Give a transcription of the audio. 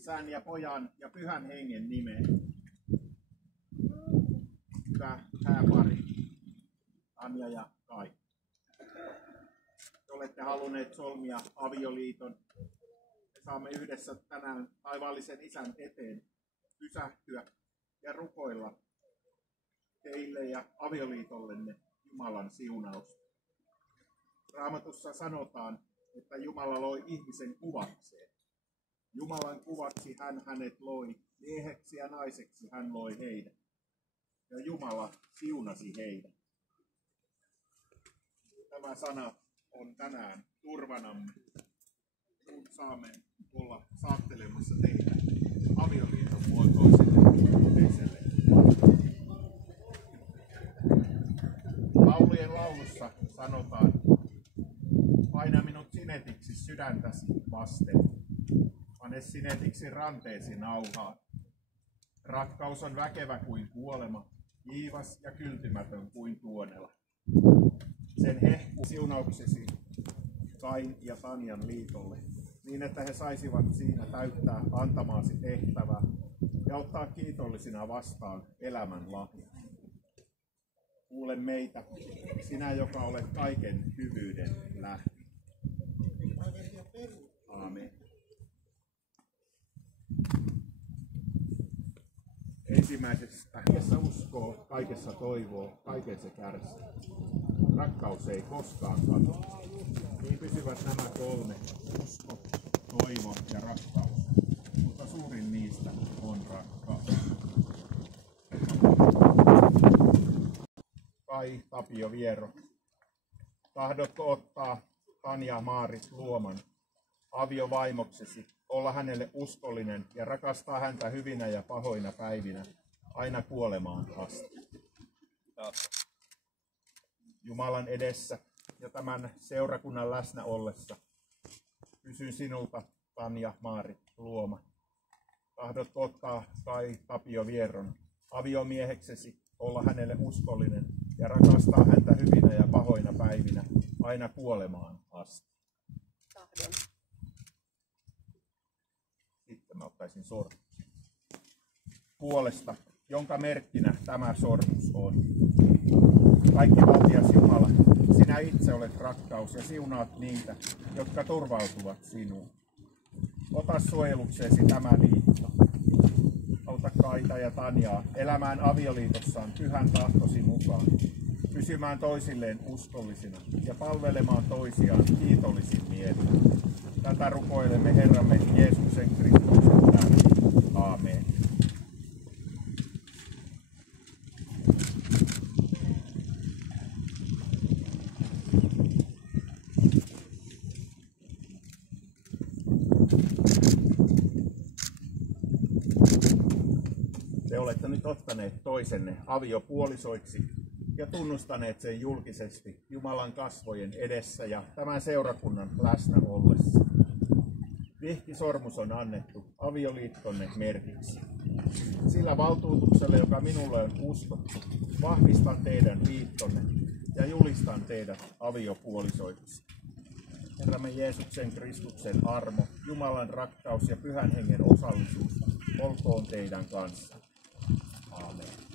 Isän ja Pojan ja Pyhän Hengen nimeen. Hyvä hääpari, Anja ja Kai. Te olette halunneet solmia avioliiton. Me saamme yhdessä tänään taivaallisen Isän eteen pysähtyä ja rukoilla teille ja avioliitollenne Jumalan siunausta. Raamatussa sanotaan, että Jumala loi ihmisen kuvakseen. Jumalan kuvaksi hän hänet loi, mieheksi ja naiseksi hän loi heidät. Ja Jumala siunasi heidät. Tämä sana on tänään turvanamme, kun saamme olla saattelemassa teitä avioliiton muotoiselle yhteiselle. Laulujen laulussa sanotaan, paina minut sinetiksi sydäntäsi vasten. Pane sinetiksi ranteesi nauhaan. Rakkaus on väkevä kuin kuolema, kiivas ja kyltymätön kuin tuonela. Sen hehku siunauksesi Kain ja Tanjan liitolle, niin että he saisivat siinä täyttää antamaasi tehtävää ja ottaa kiitollisina vastaan elämän lahjan. Kuule meitä, sinä joka olet kaiken hyvyyden lähde. Aamen. Ensimmäisestä kaikessa uskoo, kaikessa toivoo, kaikessa kärsii. Rakkaus ei koskaan katoa. Niin pysyvät nämä kolme, usko, toivo ja rakkaus. Mutta suurin niistä on rakkaus. Kai Tapio Viero. Tahdotko ottaa Tanja Maarit Luoman aviovaimoksesi, olla hänelle uskollinen ja rakastaa häntä hyvinä ja pahoina päivinä, aina kuolemaan asti? Jumalan edessä ja tämän seurakunnan läsnä ollessa kysyn sinulta, Tanja Maarit Luoma. Tahdotko ottaa Kai Tapio Vieron aviomieheksesi, olla hänelle uskollinen ja rakastaa häntä hyvinä ja pahoina päivinä, aina kuolemaan asti? Tahdon. Sitten mä ottaisin sormus. Puolesta, jonka merkkinä tämä sormus on. Kaikki valtias Jumala, sinä itse olet rakkaus ja siunaat niitä, jotka turvautuvat sinuun. Ota suojelukseesi tämä liitto. Auta Kaita ja Tanjaa elämään avioliitossaan pyhän tahtosi mukaan, pysymään toisilleen uskollisina ja palvelemaan toisiaan kiitollisin mielin. Tätä rukoilemme Herramme Jeesuksen Kristuksen tähden. Aamen. Te olette nyt ottaneet toisenne aviopuolisoiksi ja tunnustaneet sen julkisesti Jumalan kasvojen edessä ja tämän seurakunnan läsnä ollessa. Vihkisormus on annettu avioliittonne merkiksi. Sillä valtuutuksella, joka minulle on uskottu, vahvistan teidän liittonne ja julistan teidät aviopuolisoiksi. Herramme Jeesuksen Kristuksen armo, Jumalan rakkaus ja Pyhän Hengen osallisuus olkoon teidän kanssa. Aamen.